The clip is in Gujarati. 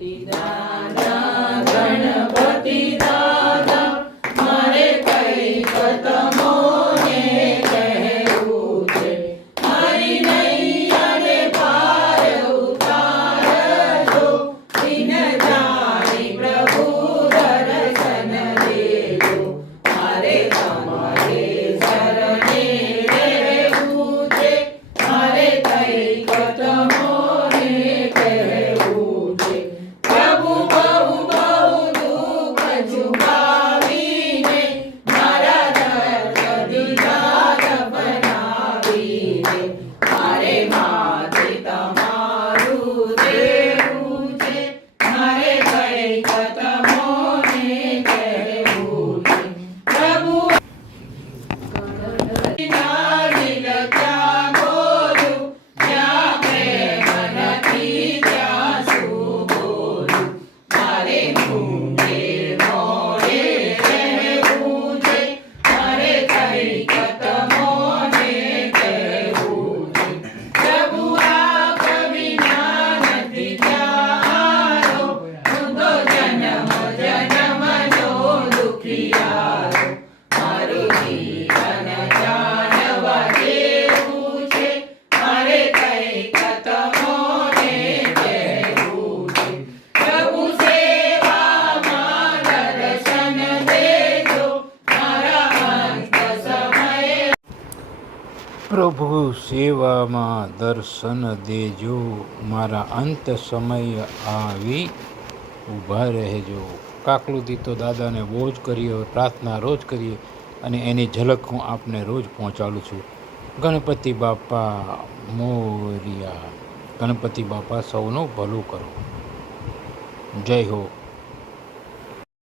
ಬಲಿದಾನ ಗಣಪತಿ Obrigada. પ્રભુ સેવામાં દર્શન દેજો. મારા અંત સમય આવી ઊભા રહેજો. કાકલુદી તો દાદાને બહુ જ કરીએ, પ્રાર્થના રોજ કરીએ અને એની ઝલક હું આપને રોજ પહોંચાડું છું. ગણપતિ બાપા મોરિયા. ગણપતિ બાપા સૌનું ભલું કરો. જય હો.